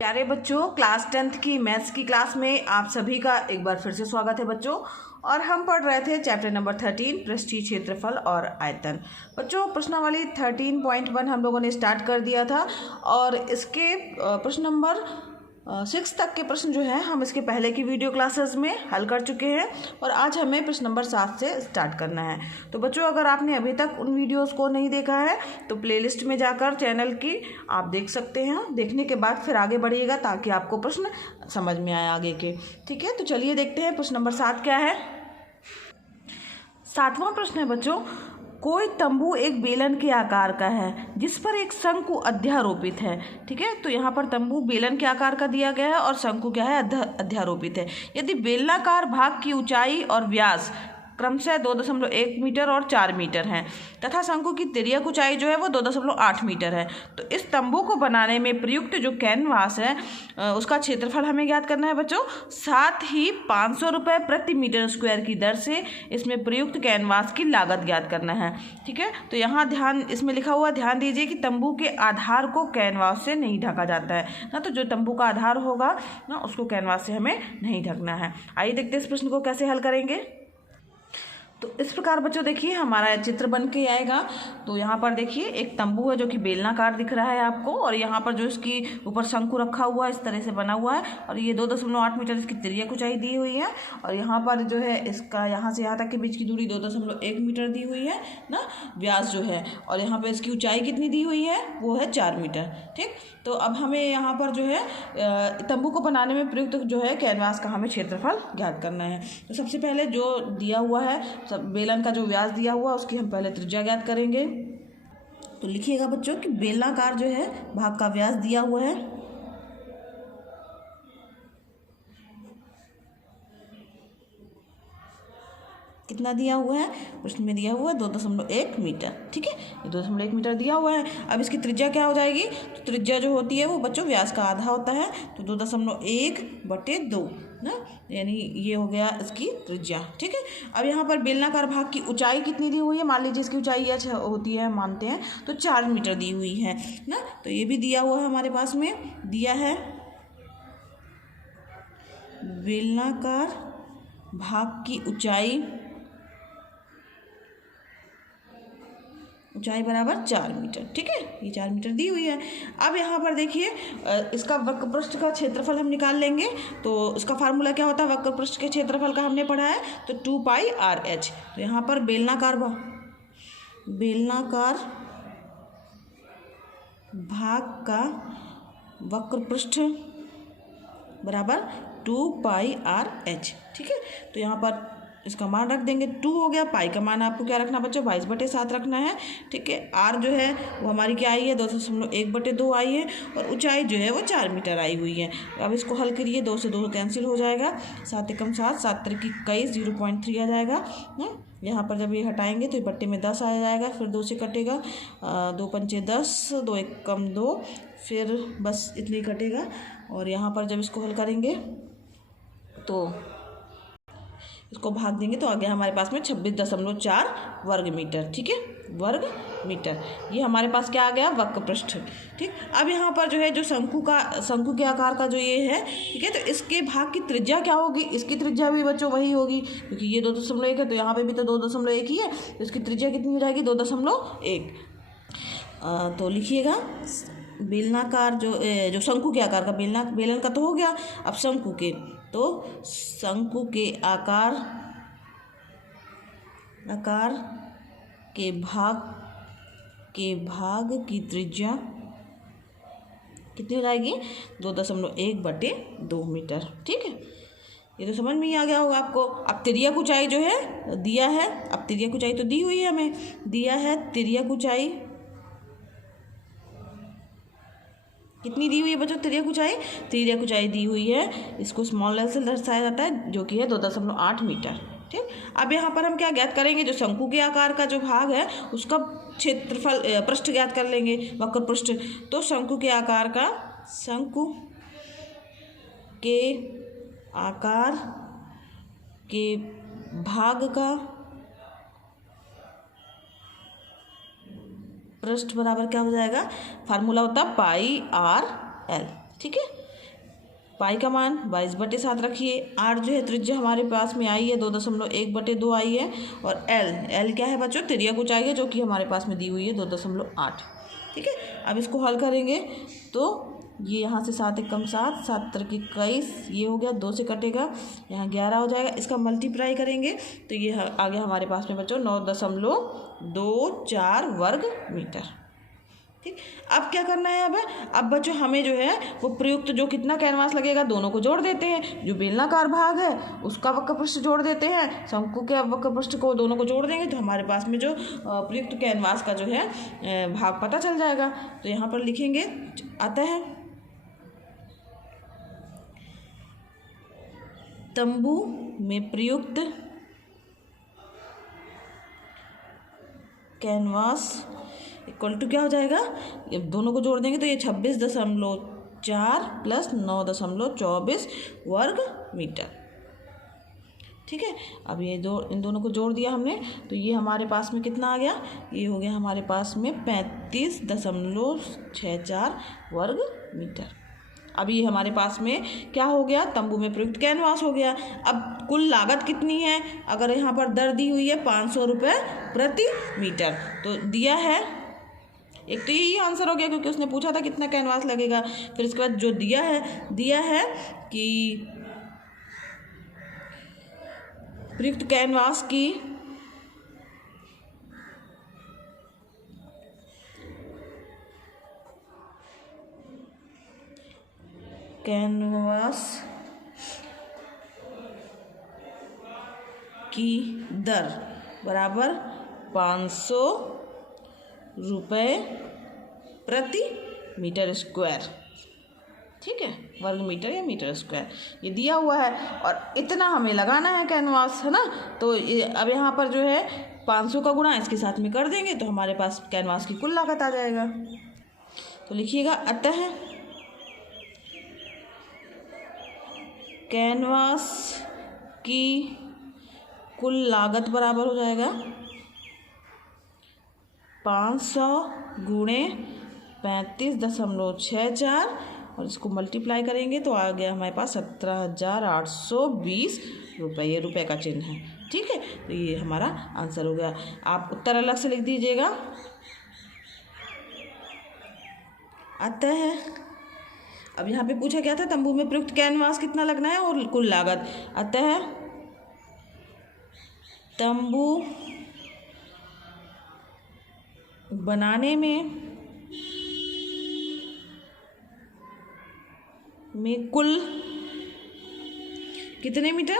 प्यारे बच्चों, class 10th की मैथ्स की क्लास में आप सभी का एक बार फिर से स्वागत है बच्चों। और हम पढ़ रहे थे चैप्टर नंबर 13 पृष्ठीय क्षेत्रफल और आयतन। बच्चों, प्रश्नावली 13.1 हम लोगों ने स्टार्ट कर दिया था और इसके प्रश्न नंबर 6 तक के प्रश्न जो है हम इसके पहले की वीडियो क्लासेस में हल कर चुके हैं और आज हमें प्रश्न नंबर 7 से स्टार्ट करना है। तो बच्चों, अगर आपने अभी तक उन वीडियोस को नहीं देखा है तो प्लेलिस्ट में जाकर चैनल की आप देख सकते हैं। देखने के बाद फिर आगे बढ़िएगा ताकि आपको प्रश्न समझ में आए आगे के। ठीक है, तो चलिए देखते हैं प्रश्न नंबर 7 क्या है। 7वां प्रश्न है बच्चों, कोई तंबू एक बेलन के आकार का है जिस पर एक शंकु अध्यारोपित है। ठीक है, तो यहाँ पर तंबू बेलन के आकार का दिया गया है और शंकु क्या है, अध्यारोपित है। यदि बेलनाकार भाग की ऊंचाई और व्यास क्रमशः 2.1 मीटर और 4 मीटर हैं तथा शंकु की तिर्यक ऊंचाई जो है वो 2.8 मीटर है, तो इस तंबू को बनाने में प्रयुक्त जो कैनवास है उसका क्षेत्रफल हमें ज्ञात करना है बच्चों। साथ ही 500 रुपये प्रति मीटर स्क्वायर की दर से इसमें प्रयुक्त कैनवास की लागत ज्ञात करना है। ठीक है, तो यहाँ ध्यान इसमें लिखा हुआ ध्यान दीजिए कि तंबू के आधार को कैनवास से नहीं ढका जाता है ना, तो जो तंबू का आधार होगा ना उसको कैनवास से हमें नहीं ढकना है। आइए देखते हैं इस प्रश्न को कैसे हल करेंगे। तो इस प्रकार बच्चों देखिए हमारा चित्र बन के आएगा। तो यहाँ पर देखिए एक तंबू है जो कि बेलनाकार दिख रहा है आपको, और यहाँ पर जो इसकी ऊपर शंकु रखा हुआ है इस तरह से बना हुआ है और ये 2.8 मीटर इसकी तिर्यक ऊंचाई दी हुई है। और यहाँ पर जो है इसका यहाँ से यहाँ तक के बीच की दूरी 2.1 मीटर दी हुई है ना, व्यास जो है, और यहाँ पर इसकी ऊंचाई कितनी दी हुई है वो है 4 मीटर। ठीक, तो अब हमें यहाँ पर जो है तंबू को बनाने में प्रयुक्त जो है कैनवास का हमें क्षेत्रफल ज्ञात करना है। तो सबसे पहले जो दिया हुआ है सब बेलन का जो व्यास दिया हुआ उसकी हम पहले त्रिज्या ज्ञात करेंगे। तो लिखिएगा बच्चों कि बेलनाकार जो है भाग का व्यास दिया हुआ है कितना दिया हुआ है, प्रश्न में दिया हुआ है 2.1 मीटर। ठीक है, ये 2.1 मीटर दिया हुआ है। अब इसकी त्रिज्या क्या हो जाएगी, तो त्रिज्या जो होती है वो बच्चों व्यास का आधा होता है, तो 2.1/2 ना, यानी ये हो गया इसकी त्रिज्या। ठीक है, अब यहाँ पर बेलनाकार भाग की ऊंचाई कितनी दी हुई है, मान लीजिए इसकी ऊंचाई h होती है मानते हैं तो 4 मीटर दी हुई है ना, तो ये भी दिया हुआ है हमारे पास में दिया है बेलनाकार भाग की ऊंचाई बराबर 4 मीटर। ठीक है, ये 4 मीटर दी हुई है। अब यहाँ पर देखिए इसका वक्र पृष्ठ का क्षेत्रफल हम निकाल लेंगे। तो इसका फार्मूला क्या होता है वक्र पृष्ठ के क्षेत्रफल का, हमने पढ़ा है तो 2πRh। तो यहाँ पर बेलनाकार भाग का वक्र पृष्ठ बराबर 2πRh। ठीक है, तो यहाँ पर इसका मान रख देंगे 2 हो गया। पाई का मान आपको क्या रखना बच्चों, 22/7 रखना है। ठीक है, आर जो है वो हमारी क्या आई है 2.1/2 आई है और ऊंचाई जो है वो 4 मीटर आई हुई है। अब इसको हल करिए, 2 से 2 कैंसिल हो जाएगा, 7 एकम 7, 7 त्रिक 21, 0.3 आ जाएगा। यहाँ पर जब ये हटाएंगे तो बट्टे में 10 आ जाएगा, फिर 2 से कटेगा, 2 पंचे 10, 2 एकम 2, फिर बस इतनी कटेगा। और यहाँ पर जब इसको हल करेंगे तो इसको भाग देंगे तो आ गया हमारे पास में 26.4 वर्ग मीटर। ठीक है, वर्ग मीटर, ये हमारे पास क्या आ गया वक्र पृष्ठ। ठीक, अब यहाँ पर जो है जो शंकु के आकार का जो ये है, ठीक है, तो इसके भाग की त्रिज्या क्या होगी, इसकी त्रिज्या भी बच्चों वही होगी क्योंकि ये 2.1 है तो यहाँ पे भी तो 2.1 ही है, तो इसकी त्रिज्या कितनी हो जाएगी 2.1। तो लिखिएगा बेलनाकार जो शंकु के आकार का बेलन का तो हो गया। अब शंकु के आकार के भाग की त्रिज्या कितनी हो जाएगी 2.1/2 मीटर। ठीक है, ये तो समझ में ही आ गया होगा आपको। अब तिर्यक ऊंचाई जो है दिया है, अब तिर्यक ऊंचाई तो दी हुई है, हमें दिया है तिर्यक ऊंचाई कितनी दी हुई है बच्चों, तिर्यक ऊंचाई दी हुई है, इसको स्मॉल एल से दर्शाया जाता है जो कि है 2.8 मीटर। ठीक, अब यहाँ पर हम क्या ज्ञात करेंगे, जो शंकु के आकार का जो भाग है उसका क्षेत्रफल पृष्ठ ज्ञात कर लेंगे, वक्र पृष्ठ। तो शंकु के आकार के भाग का पृष्ठ बराबर क्या हो जाएगा, फार्मूला होता है पाई आर एल। ठीक है, पाई का मान 22/7 रखिए। आर जो है त्रिज्या हमारे पास में आई है 2.1/2 आई है। और एल क्या है बच्चों, तिर्यक ऊंचाई है जो कि हमारे पास में दी हुई है 2.8। ठीक है, अब इसको हल करेंगे तो ये यहाँ से 7 एकम 7, 7 त्रिक 21, ये हो गया, 2 से कटेगा, यहाँ 11 हो जाएगा। इसका मल्टीप्लाई करेंगे तो ये आ गया हमारे पास में बच्चों 9.24 वर्ग मीटर। ठीक, अब क्या करना है, अब बच्चों हमें जो है वो प्रयुक्त जो कितना कैनवास लगेगा दोनों को जोड़ देते हैं। जो बेलनाकार भाग है उसका वक्र पृष्ठ जोड़ देते हैं, शंकु के वक्र पृष्ठ को दोनों को जोड़ देंगे तो हमारे पास में जो प्रयुक्त कैनवास का जो है भाग पता चल जाएगा। तो यहाँ पर लिखेंगे, आता है तंबू में प्रयुक्त कैनवास इक्वल टू क्या हो जाएगा, ये दोनों को जोड़ देंगे तो ये 26.4 प्लस 9.24 वर्ग मीटर। ठीक है, अब ये इन दोनों को जोड़ दिया हमने तो ये हमारे पास में कितना आ गया, ये हो गया हमारे पास में 35.64 वर्ग मीटर। अब ये हमारे पास में क्या हो गया, तंबू में प्रयुक्त कैनवास हो गया। अब कुल लागत कितनी है, अगर यहाँ पर दर दी हुई है 500 रुपये प्रति मीटर, तो दिया है, एक तो यही आंसर हो गया क्योंकि उसने पूछा था कितना कैनवास लगेगा। फिर इसके बाद जो दिया है कि प्रयुक्त कैनवास की दर बराबर 500 रुपये प्रति मीटर स्क्वायर। ठीक है, वर्ग मीटर या मीटर स्क्वायर ये दिया हुआ है और इतना हमें लगाना है कैनवास, है ना। तो अब यहाँ पर जो है 500 का गुणा इसके साथ में कर देंगे तो हमारे पास कैनवास की कुल लागत आ जाएगा। तो लिखिएगा, अतः कैनवास की कुल लागत बराबर हो जाएगा 500 गुणे 35.64 और इसको मल्टीप्लाई करेंगे तो आ गया हमारे पास 17,820 रुपये, ये रुपये का चिन्ह है। ठीक है, तो ये हमारा आंसर हो गया। आप उत्तर अलग से लिख दीजिएगा। अतः अब यहाँ पे पूछा क्या था, तंबू में प्रयुक्त कैनवास कितना लगना है और कुल लागत। अतः तंबू बनाने में कुल कितने मीटर,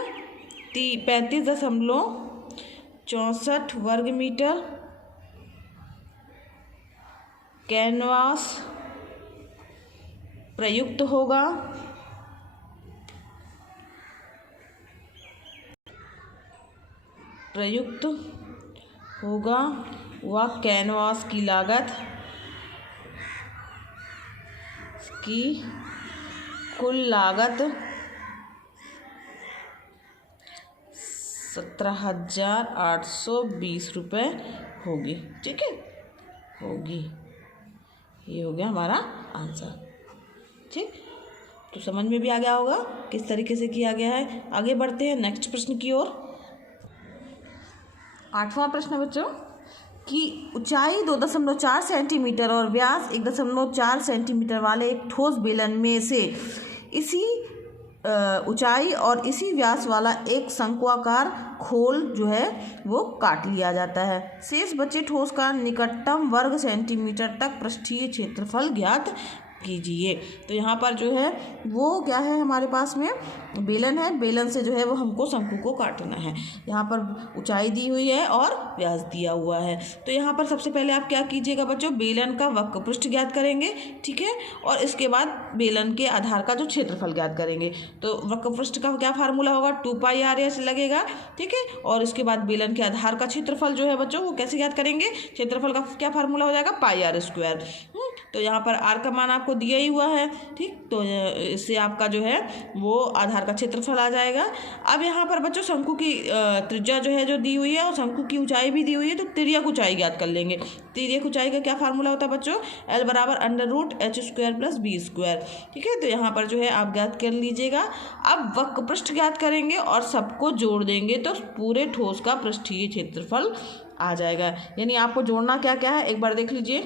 35.64 वर्ग मीटर कैनवास प्रयुक्त होगा। व कैनवास की लागत की कुल लागत 17,820 रुपये होगी। ठीक है, होगी, ये हो गया हमारा आंसर। ठीक, तो समझ में भी आ गया होगा किस तरीके से किया गया है। आगे बढ़ते हैं नेक्स्ट प्रश्न की ओर। 8वां प्रश्न बच्चों कि ऊंचाई 2.4 सेंटीमीटर और व्यास 1.4 सेंटीमीटर वाले एक ठोस बेलन में से इसी ऊंचाई और इसी व्यास वाला एक शंक्वाकार खोल जो है वो काट लिया जाता है। शेष बचे ठोस का निकटतम वर्ग सेंटीमीटर तक पृष्ठीय क्षेत्रफल ज्ञात कीजिए। तो यहाँ पर जो है वो क्या है, हमारे पास में बेलन है, बेलन से जो है वो हमको शंकु को काटना है। यहाँ पर ऊंचाई दी हुई है और व्यास दिया हुआ है। तो यहाँ पर सबसे पहले आप क्या कीजिएगा बच्चों, बेलन का वक्र पृष्ठ ज्ञात करेंगे। ठीक है, और इसके बाद बेलन के आधार का जो क्षेत्रफल ज्ञात करेंगे। तो वक्र पृष्ठ का क्या फार्मूला होगा, 2πr लगेगा। ठीक है, और इसके बाद बेलन के आधार का क्षेत्रफल जो है बच्चों वो कैसे ज्ञात करेंगे, क्षेत्रफल का क्या फार्मूला हो जाएगा, πr²। तो यहाँ पर आर का मान आपको दिया ही हुआ है, ठीक। तो इससे आपका जो है वो आधार का क्षेत्रफल आ जाएगा। अब यहाँ पर बच्चों शंकु की त्रिज्या जो है जो दी हुई है और शंकु की ऊंचाई भी दी हुई है, तो तिर्यक ऊंचाई ज्ञात कर लेंगे। तिर्यक ऊंचाई का क्या फार्मूला होता है बच्चों, L बराबर √h² + b², ठीक है। तो यहाँ पर जो है आप ज्ञात कर लीजिएगा। अब वक्र पृष्ठ ज्ञात करेंगे और सबको जोड़ देंगे तो पूरे ठोस का पृष्ठीय क्षेत्रफल आ जाएगा। यानी आपको जोड़ना क्या क्या है एक बार देख लीजिए।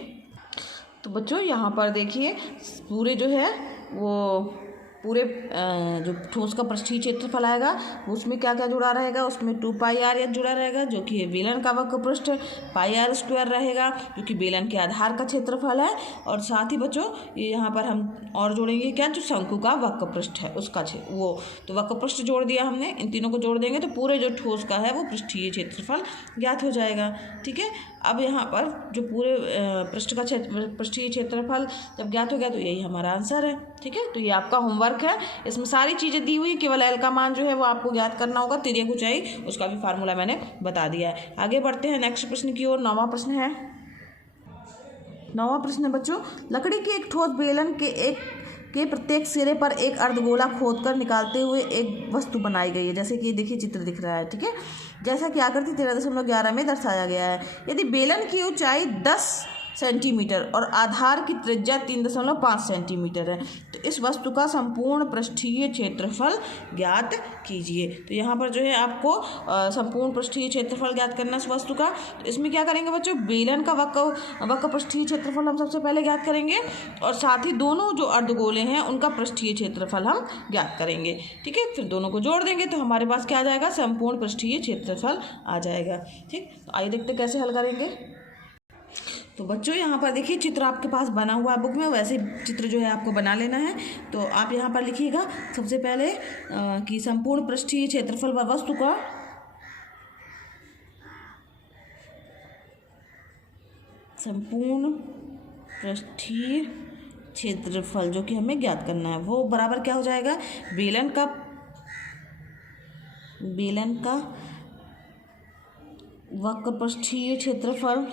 तो बच्चों यहाँ पर देखिए पूरे जो है वो पूरे जो ठोस का पृष्ठीय क्षेत्रफल आएगा उसमें क्या क्या जुड़ा रहेगा, उसमें 2πr जुड़ा रहेगा जो कि बेलन का वक्र पृष्ठ, πr² रहेगा जो कि बेलन के आधार का क्षेत्रफल है, और साथ ही बच्चों यहाँ पर हम और जोड़ेंगे क्या, जो शंकु का वक्र पृष्ठ है उसका वो तो वक्र पृष्ठ जोड़ दिया हमने, इन तीनों को जोड़ देंगे तो पूरे जो ठोस का है वो पृष्ठीय क्षेत्रफल ज्ञात हो जाएगा, ठीक है। अब यहाँ पर जो पूरे पृष्ठ का पृष्ठीय क्षेत्रफल जब ज्ञात हो गया तो यही हमारा आंसर है, ठीक है। तो ये आपका होमवर्क है, इसमें सारी चीज़ें दी हुई, केवल एल का मान जो है वो आपको ज्ञात करना होगा, तिर्यक ऊंचाई उसका भी फार्मूला मैंने बता दिया है। आगे बढ़ते हैं नेक्स्ट प्रश्न की ओर। 9वां प्रश्न है। 9वां प्रश्न है बच्चों, लकड़ी के एक ठोस बेलन के प्रत्येक सिरे पर एक अर्धगोला खोदकर निकालते हुए एक वस्तु बनाई गई है। जैसे कि देखिए चित्र दिख रहा है, ठीक है। जैसा कि आकृति 13.11 में दर्शाया गया है। यदि बेलन की ऊंचाई 10 सेंटीमीटर और आधार की त्रिज्या 3.5 सेंटीमीटर है तो इस वस्तु का संपूर्ण पृष्ठीय क्षेत्रफल ज्ञात कीजिए। तो यहाँ पर जो है आपको संपूर्ण पृष्ठीय क्षेत्रफल ज्ञात करना इस वस्तु का। तो इसमें क्या करेंगे बच्चों, बेलन का वक्र पृष्ठीय क्षेत्रफल हम सबसे पहले ज्ञात करेंगे और साथ ही दोनों जो अर्धगोले हैं उनका पृष्ठीय क्षेत्रफल हम ज्ञात करेंगे, ठीक है। फिर दोनों को जोड़ देंगे तो हमारे पास क्या आ जाएगा, संपूर्ण पृष्ठीय क्षेत्रफल आ जाएगा, ठीक। तो आइए देखते कैसे हल करेंगे। तो बच्चों यहाँ पर देखिए चित्र आपके पास बना हुआ है बुक में, वैसे चित्र जो है आपको बना लेना है। तो आप यहाँ पर लिखिएगा सबसे पहले कि संपूर्ण पृष्ठीय क्षेत्रफल व वस्तु का संपूर्ण पृष्ठीय क्षेत्रफल जो कि हमें ज्ञात करना है वो बराबर क्या हो जाएगा, बेलन का वक्र पृष्ठीय क्षेत्रफल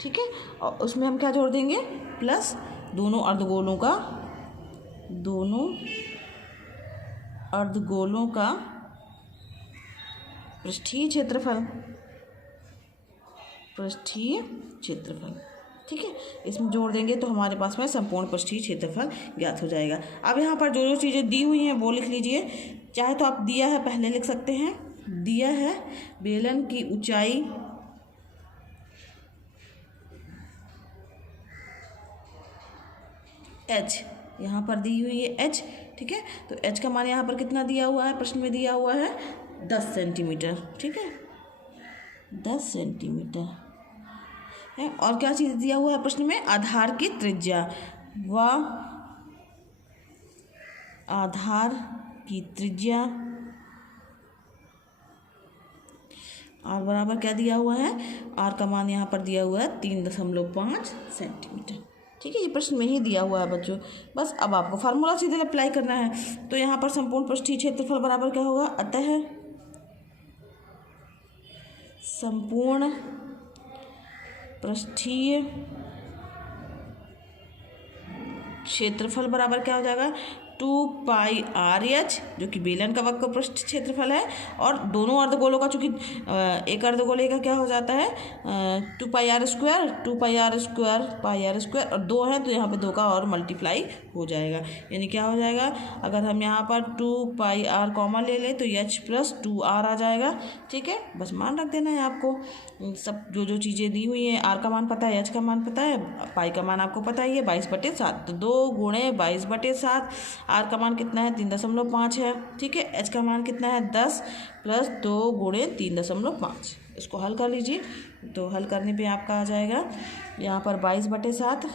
ठीक है, और उसमें हम क्या जोड़ देंगे, प्लस दोनों अर्धगोलों का पृष्ठीय क्षेत्रफल, ठीक है। इसमें जोड़ देंगे तो हमारे पास में संपूर्ण पृष्ठीय क्षेत्रफल ज्ञात हो जाएगा। अब यहाँ पर जो चीज़ें दी हुई हैं वो लिख लीजिए, चाहे तो आप दिया है पहले लिख सकते हैं। दिया है बेलन की ऊंचाई h, यहाँ पर दी हुई है h, ठीक है। तो h का मान यहाँ पर कितना दिया हुआ है, प्रश्न में दिया हुआ है 10 सेंटीमीटर, ठीक है, 10 सेंटीमीटर है। और क्या चीज़ दिया हुआ है प्रश्न में, आधार की त्रिज्या व आधार की त्रिज्या r बराबर क्या दिया हुआ है, r का मान यहाँ पर दिया हुआ है 3.5 सेंटीमीटर, ठीक है। ये प्रश्न में ही दिया हुआ है बच्चों, बस अब आपको फार्मूला सीधे अप्लाई करना है। तो यहाँ पर संपूर्ण पृष्ठीय क्षेत्रफल बराबर क्या होगा, अतः संपूर्ण पृष्ठीय क्षेत्रफल बराबर क्या हो जाएगा, 2πrh जो कि बेलन का वक्र पृष्ठ क्षेत्रफल है, और दोनों अर्धगोलों का चूंकि एक अर्धगोले का क्या हो जाता है 2πr² और 2 है तो यहाँ पे 2 का और मल्टीप्लाई हो जाएगा, यानी क्या हो जाएगा, अगर हम यहाँ पर 2πr कॉमा ले लें तो h + 2r आ जाएगा, ठीक है। बस मान रख देना है आपको, सब जो चीज़ें दी हुई हैं, r का मान पता है, h का मान पता है, पाई का मान आपको पता ही है 22/7, तो 2 × 22/7, r का मान कितना है 3.5 है, ठीक है। h का मान कितना है 10 + 2 × 3.5, इसको हल कर लीजिए। तो हल करने पे आपका आ जाएगा यहाँ पर 22/7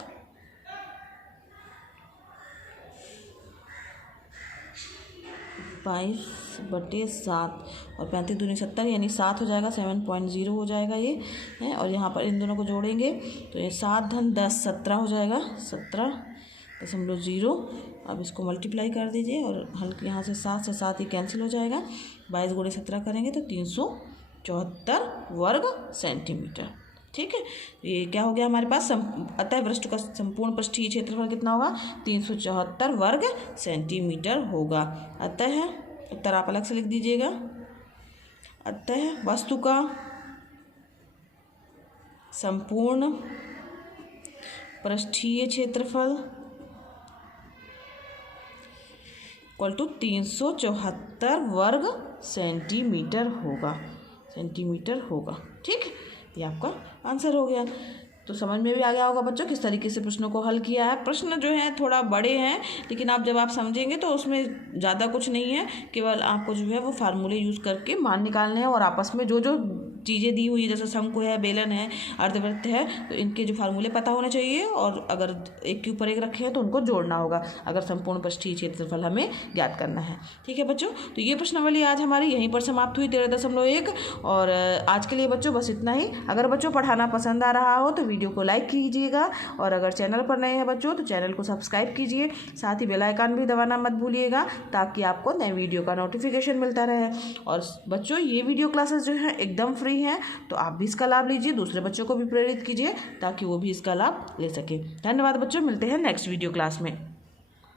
और 35 दूनी 70 यानी 7 हो जाएगा, 7.0 हो जाएगा ये है। और यहाँ पर इन दोनों को जोड़ेंगे तो ये 7 × 10 17 हो जाएगा, 17.0। अब इसको मल्टीप्लाई कर दीजिए और हल यहाँ से 7 से 7 ही कैंसिल हो जाएगा, 22 × 17 करेंगे तो 374 वर्ग सेंटीमीटर। ठीक है, ये क्या हो गया हमारे पास, अतः वृत्त का संपूर्ण पृष्ठीय क्षेत्रफल कितना होगा, 374 वर्ग सेंटीमीटर होगा। अतः उत्तर आप अलग से लिख दीजिएगा। अतः वस्तु का संपूर्ण पृष्ठीय क्षेत्रफल इक्वल टू 374 वर्ग सेंटीमीटर होगा। ठीक, ये आपका आंसर हो गया। तो समझ में भी आ गया होगा बच्चों किस तरीके से प्रश्नों को हल किया है। प्रश्न जो हैं थोड़ा बड़े हैं, लेकिन आप जब आप समझेंगे तो उसमें ज़्यादा कुछ नहीं है, केवल आपको जो है वो फार्मूले यूज़ करके मान निकालने हैं और आपस में जो जो चीज़ें दी हुई है, जैसे शंकु है, बेलन है, अर्धवृत्त है, तो इनके जो फार्मूले पता होने चाहिए और अगर एक के ऊपर एक रखे हैं तो उनको जोड़ना होगा अगर संपूर्ण पृष्ठीय क्षेत्रफल हमें ज्ञात करना है। ठीक है बच्चों, तो ये प्रश्नावली आज हमारी यहीं पर समाप्त हुई 13.1। और आज के लिए बच्चों बस इतना ही। अगर बच्चों पढ़ाना पसंद आ रहा हो तो वीडियो को लाइक कीजिएगा और अगर चैनल पर नए हैं बच्चों तो चैनल को सब्सक्राइब कीजिए, साथ ही बेल आइकन भी दबाना मत भूलिएगा ताकि आपको नए वीडियो का नोटिफिकेशन मिलता रहे। और बच्चों ये वीडियो क्लासेस जो हैं एकदम फ्री हैं, तो आप भी इसका लाभ लीजिए, दूसरे बच्चों को भी प्रेरित कीजिए ताकि वो भी इसका लाभ ले सके। धन्यवाद बच्चों, मिलते हैं नेक्स्ट वीडियो क्लास में।